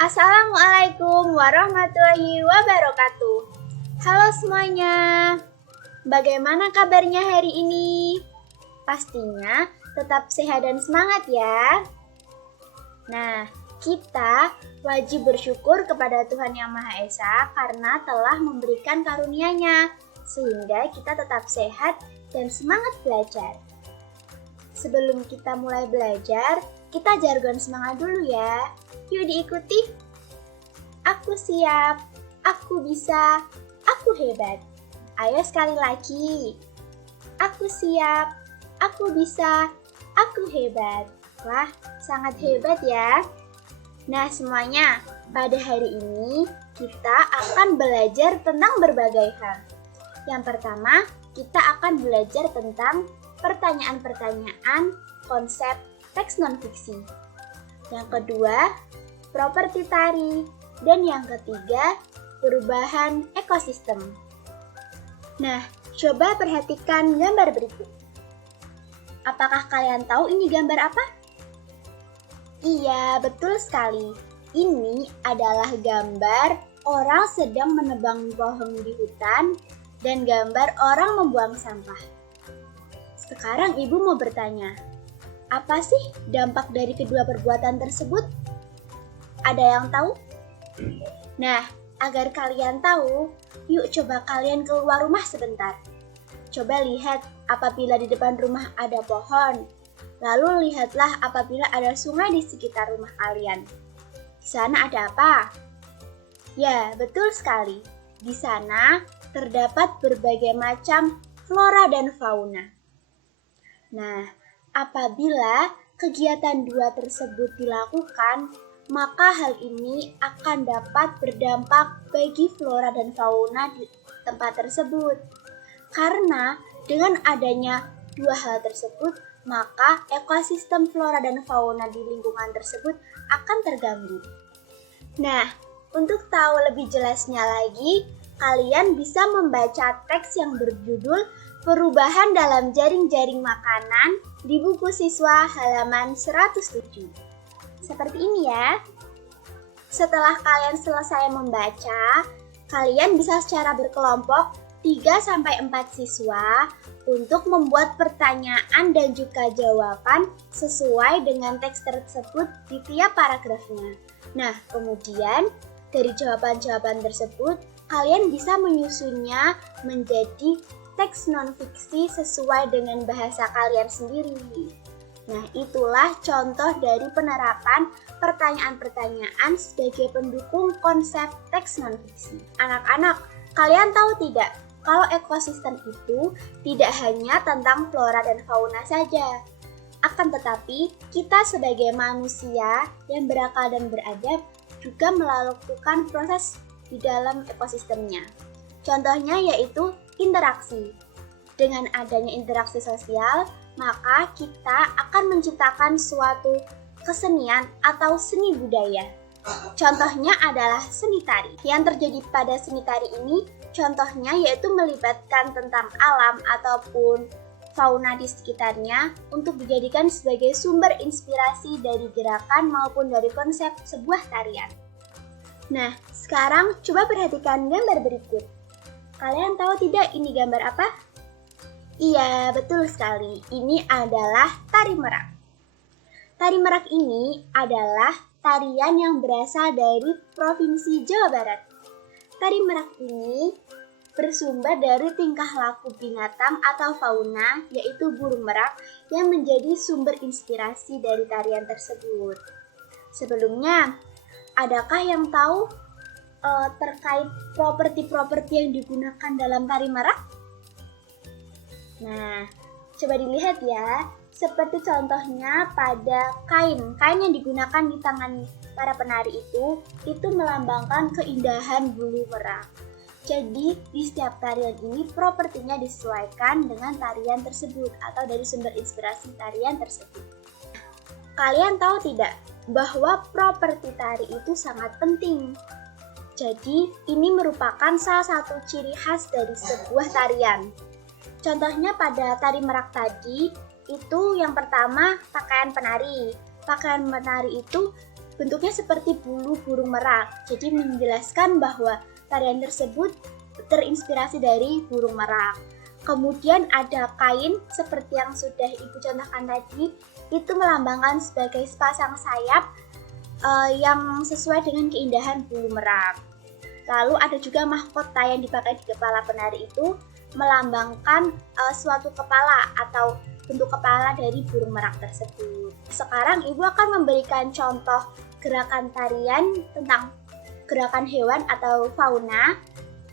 Assalamualaikum warahmatullahi wabarakatuh. Halo semuanya, bagaimana kabarnya hari ini? Pastinya tetap sehat dan semangat ya. Nah, kita wajib bersyukur kepada Tuhan Yang Maha Esa karena telah memberikan karunia-Nya, sehingga kita tetap sehat dan semangat belajar. Sebelum kita mulai belajar, kita jargon semangat dulu ya. Yuk diikuti. Aku siap, aku bisa, aku hebat. Ayo sekali lagi. Aku siap, aku bisa, aku hebat. Wah, sangat hebat ya. Nah semuanya, pada hari ini kita akan belajar tentang berbagai hal. Yang pertama, kita akan belajar tentang pertanyaan-pertanyaan konsep teks non-fiksi. Yang kedua, properti tari. Dan yang ketiga, perubahan ekosistem. Nah, coba perhatikan gambar berikut. Apakah kalian tahu ini gambar apa? Iya, betul sekali. Ini adalah gambar orang sedang menebang pohon di hutan dan gambar orang membuang sampah. Sekarang ibu mau bertanya, apa sih dampak dari kedua perbuatan tersebut? Ada yang tahu? Nah, agar kalian tahu, yuk coba kalian keluar rumah sebentar. Coba lihat apabila di depan rumah ada pohon. Lalu lihatlah apabila ada sungai di sekitar rumah kalian. Di sana ada apa? Ya, betul sekali. Di sana terdapat berbagai macam flora dan fauna. Nah, apabila kegiatan dua tersebut dilakukan, maka hal ini akan dapat berdampak bagi flora dan fauna di tempat tersebut. Karena dengan adanya dua hal tersebut, maka ekosistem flora dan fauna di lingkungan tersebut akan terganggu. Nah, untuk tahu lebih jelasnya lagi, kalian bisa membaca teks yang berjudul Perubahan dalam Jaring-Jaring Makanan di buku siswa halaman 107. Seperti ini ya. Setelah kalian selesai membaca, kalian bisa secara berkelompok 3-4 siswa untuk membuat pertanyaan dan juga jawaban sesuai dengan teks tersebut di tiap paragrafnya. Nah, kemudian dari jawaban-jawaban tersebut, kalian bisa menyusunnya menjadi teks non-fiksi sesuai dengan bahasa kalian sendiri. Nah, itulah contoh dari penerapan pertanyaan-pertanyaan sebagai pendukung konsep teks non-fiksi. Anak-anak, kalian tahu tidak kalau ekosistem itu tidak hanya tentang flora dan fauna saja. Akan tetapi, kita sebagai manusia yang berakal dan beradab juga melakukan proses di dalam ekosistemnya. Contohnya yaitu interaksi. Dengan adanya interaksi sosial, maka kita akan menciptakan suatu kesenian atau seni budaya. Contohnya adalah seni tari. Yang terjadi pada seni tari ini, contohnya yaitu melibatkan tentang alam ataupun fauna di sekitarnya untuk dijadikan sebagai sumber inspirasi dari gerakan maupun dari konsep sebuah tarian. Nah, sekarang coba perhatikan gambar berikut. Kalian tahu tidak ini gambar apa? Iya, betul sekali. Ini adalah tari merak. Tari merak ini adalah tarian yang berasal dari Provinsi Jawa Barat. Tari merak ini bersumber dari tingkah laku binatang atau fauna, yaitu burung merak, yang menjadi sumber inspirasi dari tarian tersebut. Sebelumnya, adakah yang tahu terkait properti-properti yang digunakan dalam tari merak? Nah, coba dilihat ya, seperti contohnya pada kain yang digunakan di tangan para penari itu melambangkan keindahan bulu merak. Jadi, di setiap tarian ini propertinya disesuaikan dengan tarian tersebut atau dari sumber inspirasi tarian tersebut. Kalian tahu tidak bahwa properti tari itu sangat penting? Jadi, ini merupakan salah satu ciri khas dari sebuah tarian. Contohnya pada tari merak tadi, itu yang pertama pakaian penari. Pakaian penari itu bentuknya seperti bulu burung merak. Jadi menjelaskan bahwa tarian tersebut terinspirasi dari burung merak. Kemudian ada kain seperti yang sudah Ibu contohkan tadi, itu melambangkan sebagai sepasang sayap yang sesuai dengan keindahan bulu merak. Lalu ada juga mahkota yang dipakai di kepala penari itu melambangkan suatu kepala atau bentuk kepala dari burung merak tersebut. Sekarang Ibu akan memberikan contoh gerakan tarian tentang gerakan hewan atau fauna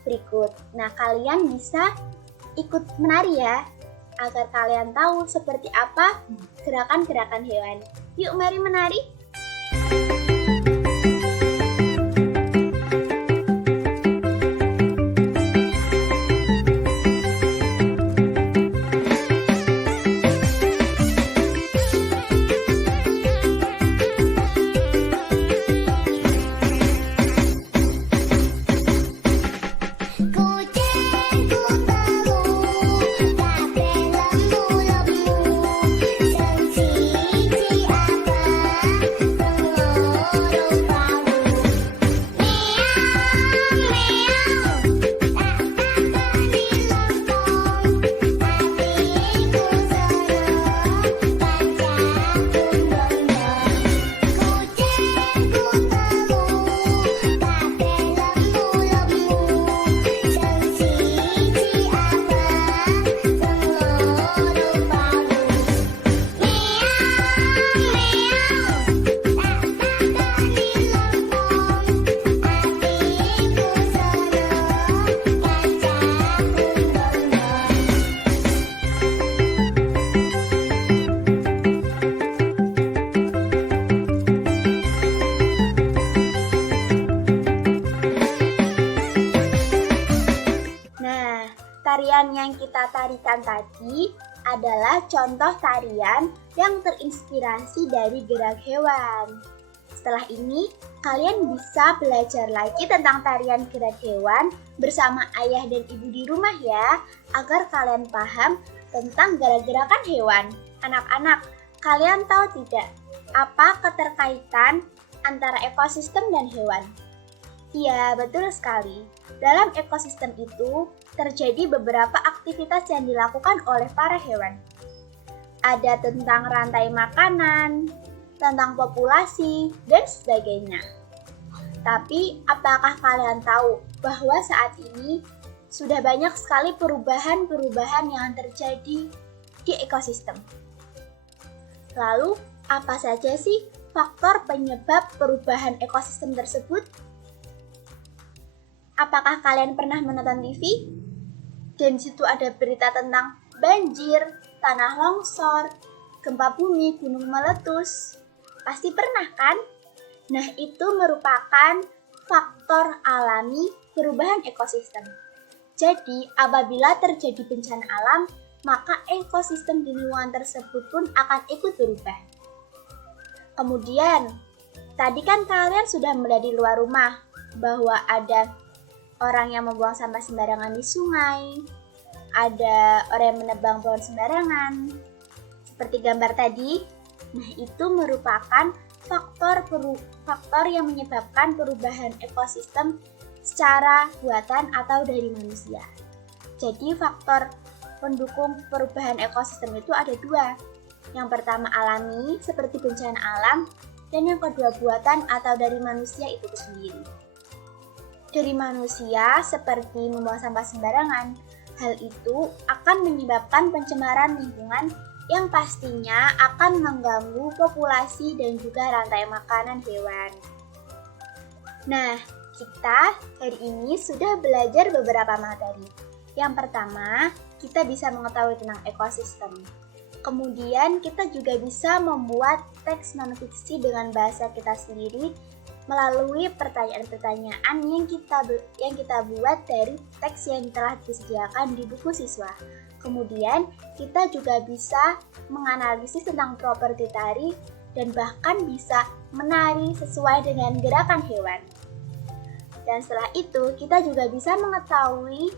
berikut. Nah, kalian bisa ikut menari ya, agar kalian tahu seperti apa gerakan-gerakan hewan. Yuk, mari menari. Tarian yang kita tarikan tadi adalah contoh tarian yang terinspirasi dari gerak hewan. Setelah ini, kalian bisa belajar lagi tentang tarian gerak hewan bersama ayah dan ibu di rumah ya, agar kalian paham tentang gerak-gerakan hewan. Anak-anak, kalian tahu tidak apa keterkaitan antara ekosistem dan hewan? Iya, betul sekali. Dalam ekosistem itu, terjadi beberapa aktivitas yang dilakukan oleh para hewan. Ada tentang rantai makanan, tentang populasi, dan sebagainya. Tapi, apakah kalian tahu bahwa saat ini sudah banyak sekali perubahan-perubahan yang terjadi di ekosistem? Lalu, apa saja sih faktor penyebab perubahan ekosistem tersebut? Apakah kalian pernah menonton TV? Dan di situ ada berita tentang banjir, tanah longsor, gempa bumi, gunung meletus. Pasti pernah kan? Nah, itu merupakan faktor alami perubahan ekosistem. Jadi, apabila terjadi bencana alam, maka ekosistem di lingkungan tersebut pun akan ikut berubah. Kemudian, tadi kan kalian sudah melihat di luar rumah bahwa ada orang yang membuang sampah sembarangan di sungai, ada orang yang menebang pohon sembarangan, seperti gambar tadi. Nah, itu merupakan faktor yang menyebabkan perubahan ekosistem secara buatan atau dari manusia. Jadi, faktor pendukung perubahan ekosistem itu ada dua. Yang pertama alami, seperti bencana alam, dan yang kedua buatan atau dari manusia itu sendiri. Dari manusia seperti membuang sampah sembarangan, hal itu akan menyebabkan pencemaran lingkungan yang pastinya akan mengganggu populasi dan juga rantai makanan hewan. Nah, kita hari ini sudah belajar beberapa materi. Yang pertama, kita bisa mengetahui tentang ekosistem. Kemudian kita juga bisa membuat teks non-fiksi dengan bahasa kita sendiri melalui pertanyaan-pertanyaan yang kita buat dari teks yang telah disediakan di buku siswa. Kemudian kita juga bisa menganalisis tentang properti tari dan bahkan bisa menari sesuai dengan gerakan hewan. Dan setelah itu kita juga bisa mengetahui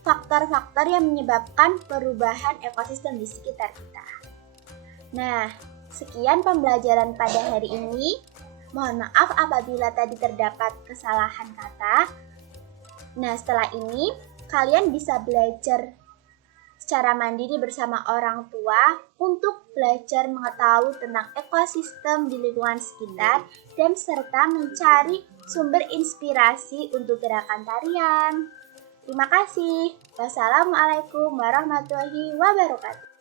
faktor-faktor yang menyebabkan perubahan ekosistem di sekitar kita. Nah, sekian pembelajaran pada hari ini. Mohon maaf apabila tadi terdapat kesalahan kata. Nah, setelah ini kalian bisa belajar secara mandiri bersama orang tua untuk belajar mengetahui tentang ekosistem di lingkungan sekitar dan serta mencari sumber inspirasi untuk gerakan tarian. Terima kasih. Wassalamualaikum warahmatullahi wabarakatuh.